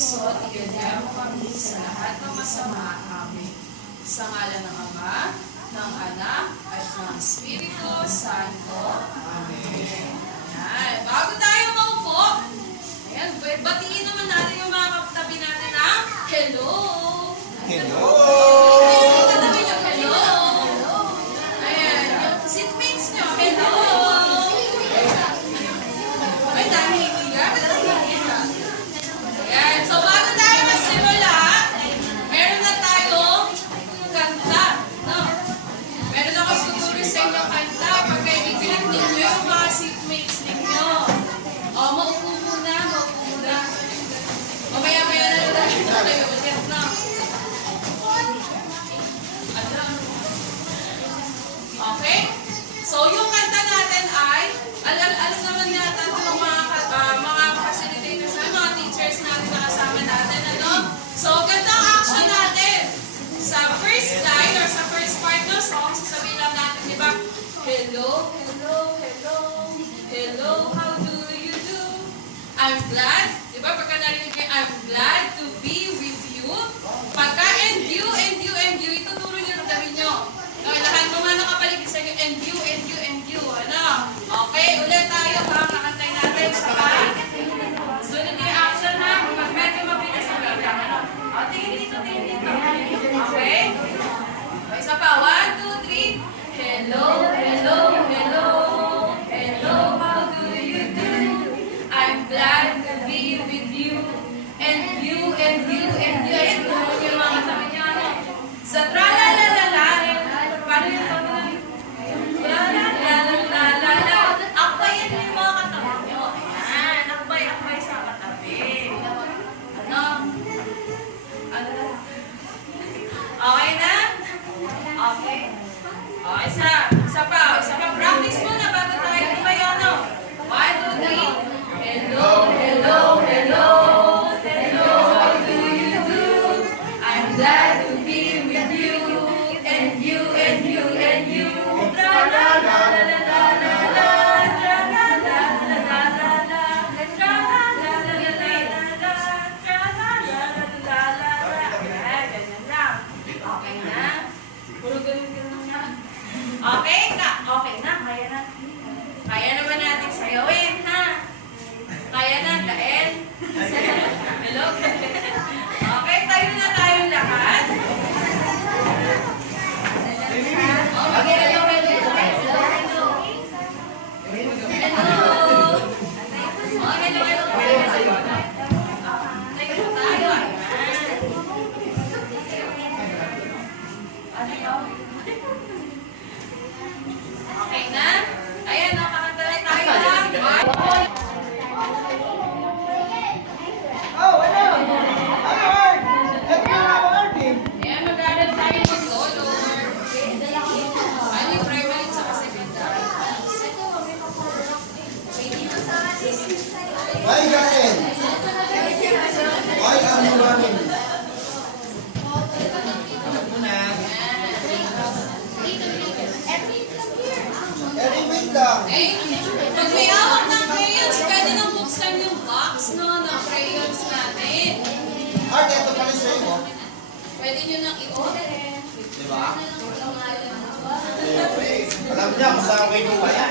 puso at iadya mo kami sa lahat ng masama. Amen. Sa ngalan ng Ama, ng Anak, at ng Espiritu Santo. Amen. Ayan. Bago tayo maupo, ayan, batiin naman natin yung mga kapatabi natin na, Hello! Hello! I'm glad. Di ba? Pagka narinig niya, I'm glad to Okay. O, isa. Isa pa. Okay ka? Okay na, kaya na. Kaya naman natin sayawin, ha? Kaya na, Kael. Hello, Okay, tayo na tayo lahat. Okay. Eh, pag may awak ng crayons, pwede nang buksan yung box na ng crayons natin. Art, ito pala sa iyo. Pwede nyo nang i-order eh. Diba? Alam niya kung saan kayo ba yan.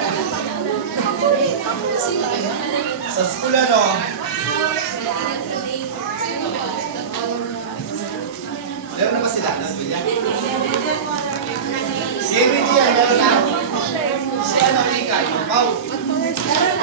Sa school ano? Meron na ba sila? Meron na ba sila? Siri niya, meron na ano, Rika? Pau.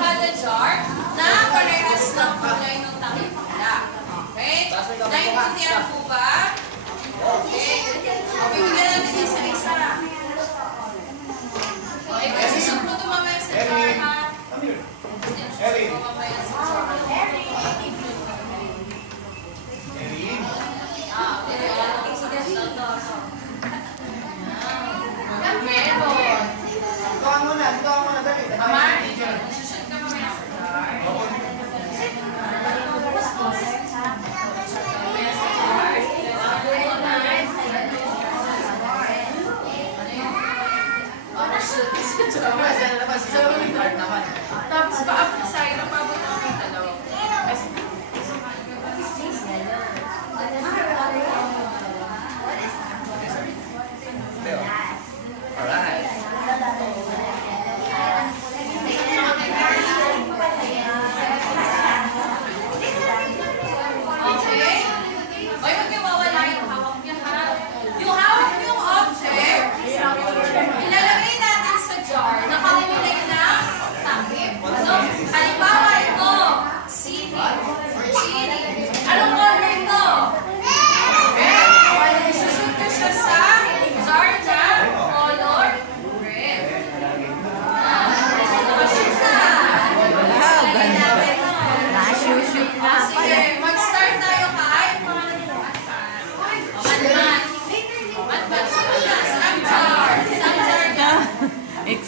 kada jar na parehas ng kulay ng takip nila. Okay? Naintindihan po ba? Okay. Okay, bigyan natin isa-isa. Okay, kasi saan po tumamaya sa jar, ha? Erin. Erin. Tumamaya sa.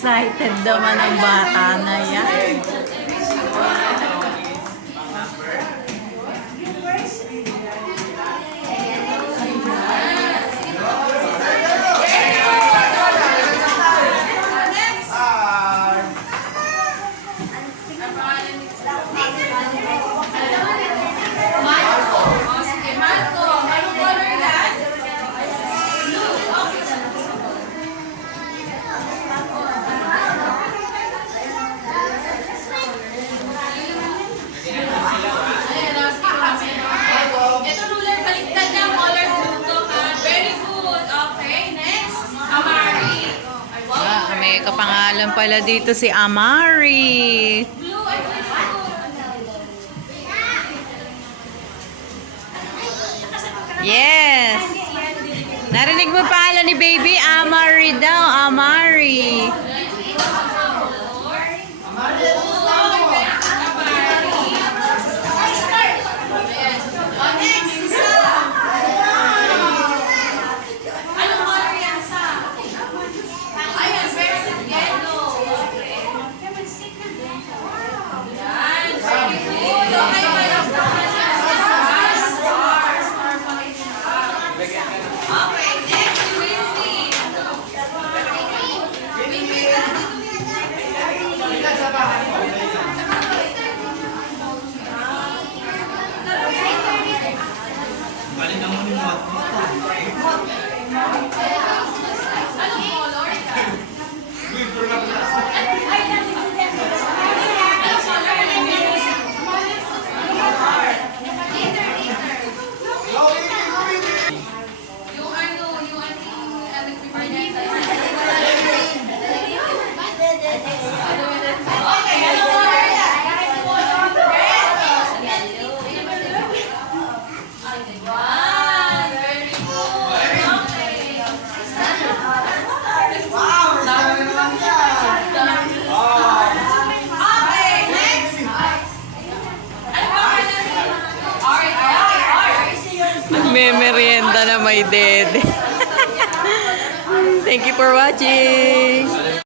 excited naman ang bata na yan. pangalan pala dito si Amari. Yes. Narinig mo pangalan ni baby? Amari daw, Amari. Amari. my dede. Thank you for watching.